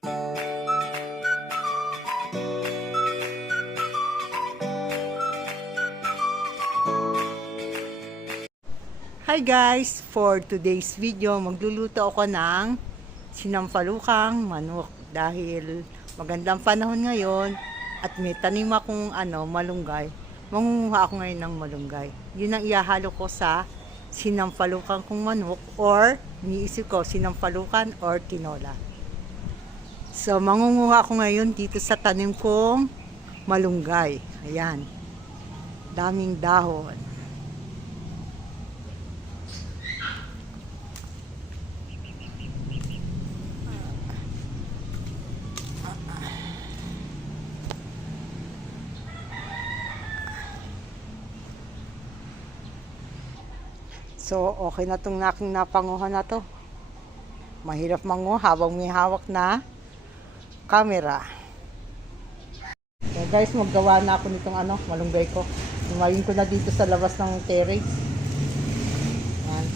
Hi guys! For today's video, magluluto ako ng sinampalukang manok dahil magandang panahon ngayon at may tanim akong ano, malunggay. Mangunguha ako ngayon ng malunggay. Yun ang ihahalo ko sa sinampalukan kong manok or iniisip ko sinampalukan or tinola. So, mangunguha ako ngayon dito sa tanim kong malunggay. Ayan. Daming dahon. So, okay na itong aking napanguha na to. Mahirap manguha habang may hawak na camera. So guys, maggawa na ako nitong ano, malunggay ko. Lumayin ko na dito sa labas ng terrace. Yan.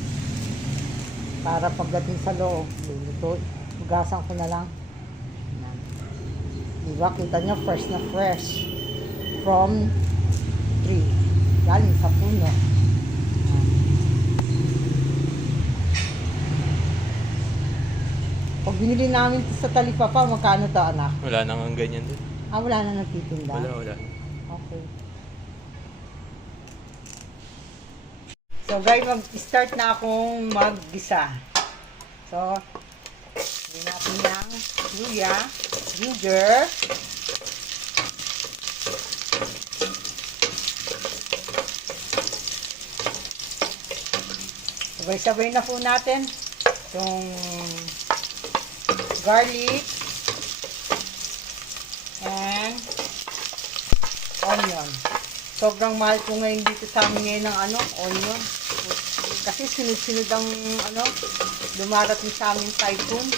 Para pagdating sa loob, luluto. Hugasan ko na lang. Yan. Diba, kita nyo, fresh na fresh. From tree. Galing sa puno. Yan. Pag binili namin sa talipapa, magkano to anak? Wala nang ang ganyan din. Ah, wala na nagtitinda. Wala, wala. Okay. So guys, mag-start na akong mag-gisa. So, hindi natin ng luya, ginger, Sabay-sabay na po natin itong garlic and onion. Sobrang mahal po ngayon dito sa amin ngayon ng ano, onion. Kasi sunod-sunod ang ano, dumarating sa amin typhoon.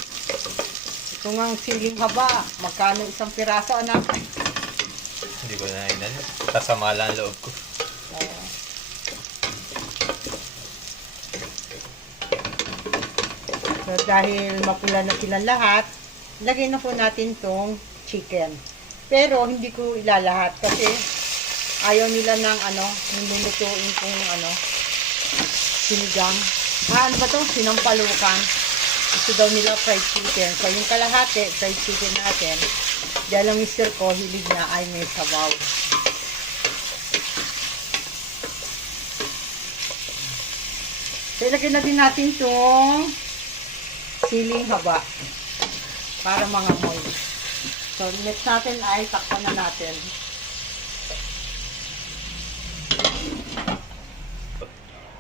Ito nga ang siling haba. Magkano isang piraso, anak? Hindi ko na inano. Sasama lang ang loob ko. Oo. So, dahil mapula na sila lahat, lagay na po natin tong chicken. Pero, hindi ko ilalahat kasi ayaw nila ng ano, nilulutuin kong ano, sinigang. Ah, ano ba to? Sinampalukan. Gusto daw nila fried chicken. So, yung kalahati, fried chicken natin, dahil ang mister ko, hilig na ay may sabaw. So, ilagay na din natin itong siling haba para mga moy. So, next natin ay takpan na natin.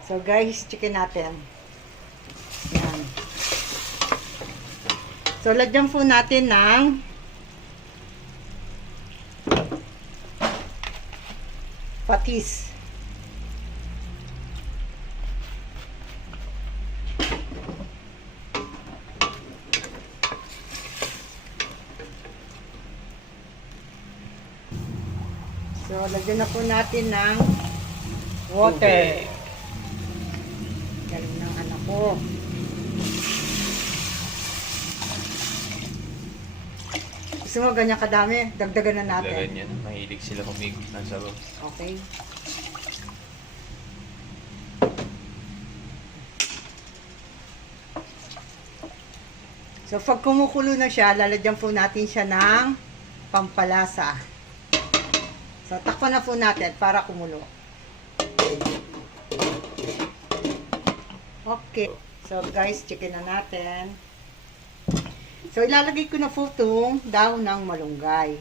So, guys, chicken natin. Yan. So, lagyan po natin ng patis. So, lagyan na po natin ng water. Galing ng anak ko. Gusto mo ganyan kadami? Dagdagan na natin. Lagan yan. Mahilig sila humigit ng sabaw. Okay. So, pag kumukulo na siya, lalagyan po natin siya ng pampalasa. So, takpan na po natin para kumulo. Okay. So, guys, chicken na natin. So, ilalagay ko na po itong daon ng malunggay.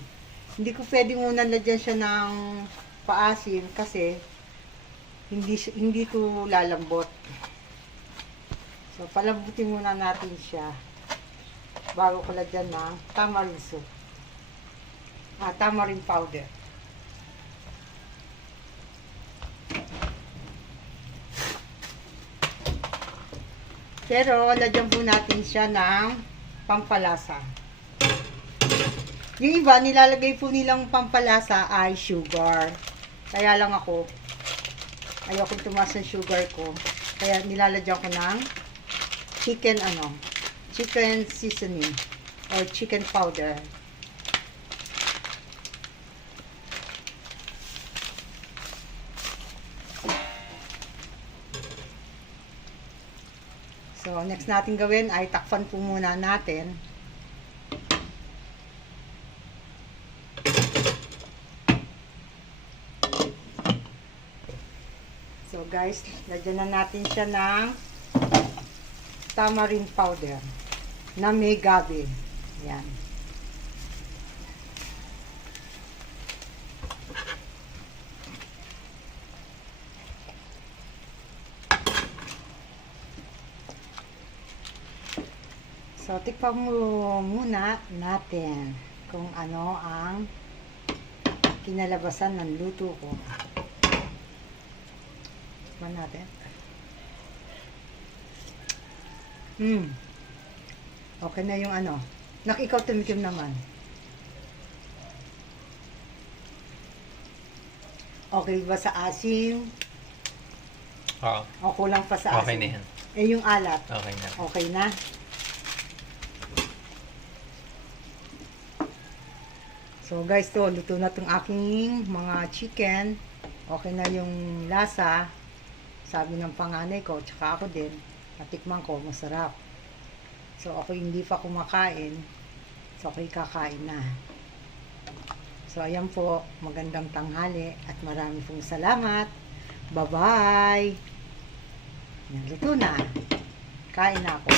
Hindi ko pwedeng muna lagyan siya ng paasin kasi hindi hindi to lalambot. So, palambutin muna natin siya bago ko lagyan ng tamarind soup. Ah, tamarind powder. Pero, lagyan po natin siya ng pampalasa. Yung iba, nilalagay po nilang pampalasa ay sugar. Kaya lang ako, ayoko tumas ng sugar ko. Kaya nilalagyan ko ng chicken ano, chicken seasoning. or chicken powder. So, next natin gawin ay takpan po muna natin. So, guys, lagyan na natin siya ng tamarind powder na may gabi. Yan. So, tikpan mo muna natin kung ano ang kinalabasan ng luto ko. Tikman natin. Hmm. Okay na yung ano. Nak, ikaw tumikim naman. Okay ba sa asim? Oo. O kulang pa sa asim? Okay na yan. Eh, yung alat. Okay na. Okay na? So guys, to luto na tong aking mga chicken. Okay na yung lasa. Sabi ng panganay ko, tsaka ako din. Natikman ko, masarap. So ako hindi pa kumakain. So ako'y kakain na. So ayan po, magandang tanghali at marami pong salamat. Bye-bye! Luto na. Kain na ako.